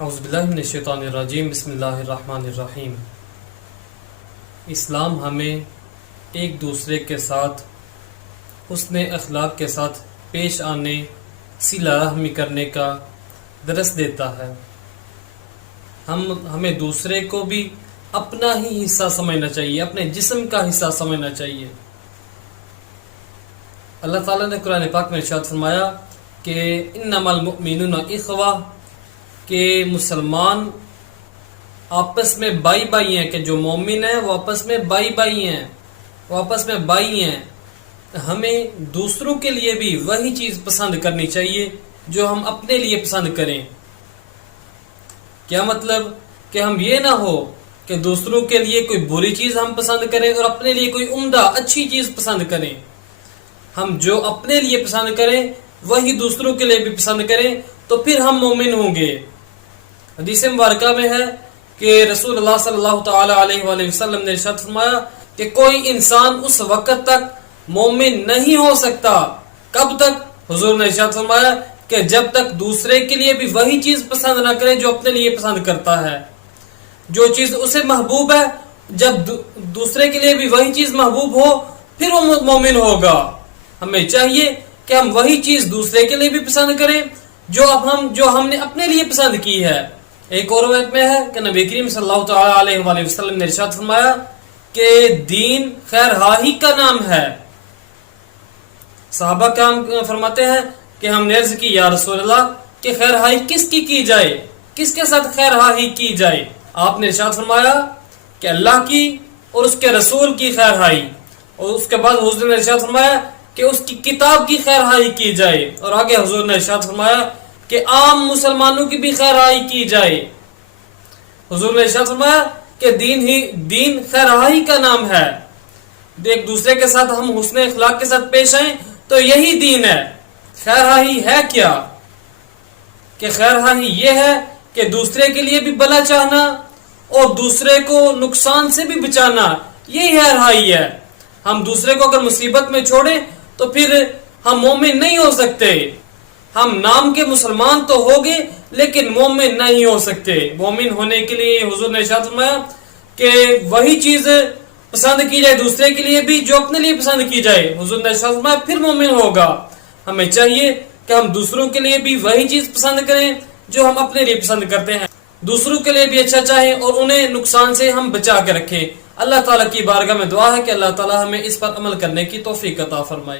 اعوذ باللہ من الشیطان الرجیم بسم اللہ الرحمن الرحیم۔ اسلام ہمیں ایک دوسرے کے ساتھ حسن اخلاق کے ساتھ پیش آنے، صلہ رحمی کرنے کا درس دیتا ہے۔ ہمیں دوسرے کو بھی اپنا ہی حصہ سمجھنا چاہیے، اپنے جسم کا حصہ سمجھنا چاہیے۔ اللہ تعالیٰ نے قرآن پاک میں ارشاد فرمایا کہ انما المؤمنون اخوہ، کہ مسلمان آپس میں بھائی بھائی ہیں، کہ جو مومن ہیں وہ آپس میں بھائی بھائی ہیں، وہ آپس میں بھائی ہیں۔ ہمیں دوسروں کے لیے بھی وہی چیز پسند کرنی چاہیے جو ہم اپنے لیے پسند کریں۔ کیا مطلب؟ کہ ہم یہ نہ ہو کہ دوسروں کے لیے کوئی بری چیز ہم پسند کریں اور اپنے لیے کوئی عمدہ اچھی چیز پسند کریں۔ ہم جو اپنے لیے پسند کریں وہی دوسروں کے لیے بھی پسند کریں، تو پھر ہم مومن ہوں گے۔ حدیث مبارکہ میں ہے کہ رسول اللہ صلی اللہ تعالی علیہ وآلہ وسلم نے ارشاد فرمایا کہ کوئی انسان اس وقت تک مومن نہیں ہو سکتا۔ کب تک؟ حضور نے ارشاد فرمایا کہ جب تک دوسرے کے لیے بھی وہی چیز پسند نہ کرے جو اپنے لیے پسند کرتا ہے۔ جو چیز اسے محبوب ہے، جب دوسرے کے لیے بھی وہی چیز محبوب ہو، پھر وہ مومن ہوگا۔ ہمیں چاہیے کہ ہم وہی چیز دوسرے کے لیے بھی پسند کریں جو ہم نے اپنے لیے پسند کی ہے۔ ایک اور روایت میں ہے کہ نبی کریم صلی اللہ تعالی علیہ وآلہ وسلم نے ارشاد فرمایا کہ دین خیر خواہی کا نام ہے۔ صحابہ کرام فرماتے ہیں کہ ہم نے عرض کی یا رسول اللہ کہ خیر خواہی کس کی جائے، کس کے ساتھ خیر خواہی کی جائے؟ آپ نے ارشاد فرمایا کہ اللہ کی اور اس کے رسول کی خیر خواہی، اور اس کے بعد حضور نے ارشاد فرمایا کہ اس کی کتاب کی خیر خواہی کی جائے، اور آگے حضور نے ارشاد فرمایا کہ عام مسلمانوں کی بھی خیر خواہی کی جائے۔ حضور نے ارشاد فرمایا کہ دین خیر خواہی کا نام ہے۔ ایک دوسرے کے ساتھ ہم حسن اخلاق کے ساتھ پیش آئیں تو یہی دین ہے۔ خیر خواہی ہے کیا؟ کہ خیر خواہی یہ ہے کہ دوسرے کے لیے بھی بھلا چاہنا اور دوسرے کو نقصان سے بھی بچانا، یہی خیر خواہی ہے۔ ہم دوسرے کو اگر مصیبت میں چھوڑیں تو پھر ہم مومن نہیں ہو سکتے۔ ہم نام کے مسلمان تو ہوگے لیکن مومن نہیں ہو سکتے۔ مومن ہونے کے لیے حضور نے ارشاد فرمایا کہ وہی چیز پسند کی جائے دوسرے کے لیے بھی جو اپنے لیے پسند کی جائے۔ حضور نے ارشاد فرمایا پھر مومن ہوگا۔ ہمیں چاہیے کہ ہم دوسروں کے لیے بھی وہی چیز پسند کریں جو ہم اپنے لیے پسند کرتے ہیں، دوسروں کے لیے بھی اچھا چاہیں اور انہیں نقصان سے ہم بچا کے رکھیں۔ اللہ تعالیٰ کی بارگاہ میں دعا ہے کہ اللہ تعالیٰ ہمیں اس پر عمل کرنے کی توفیق عطا فرمائے۔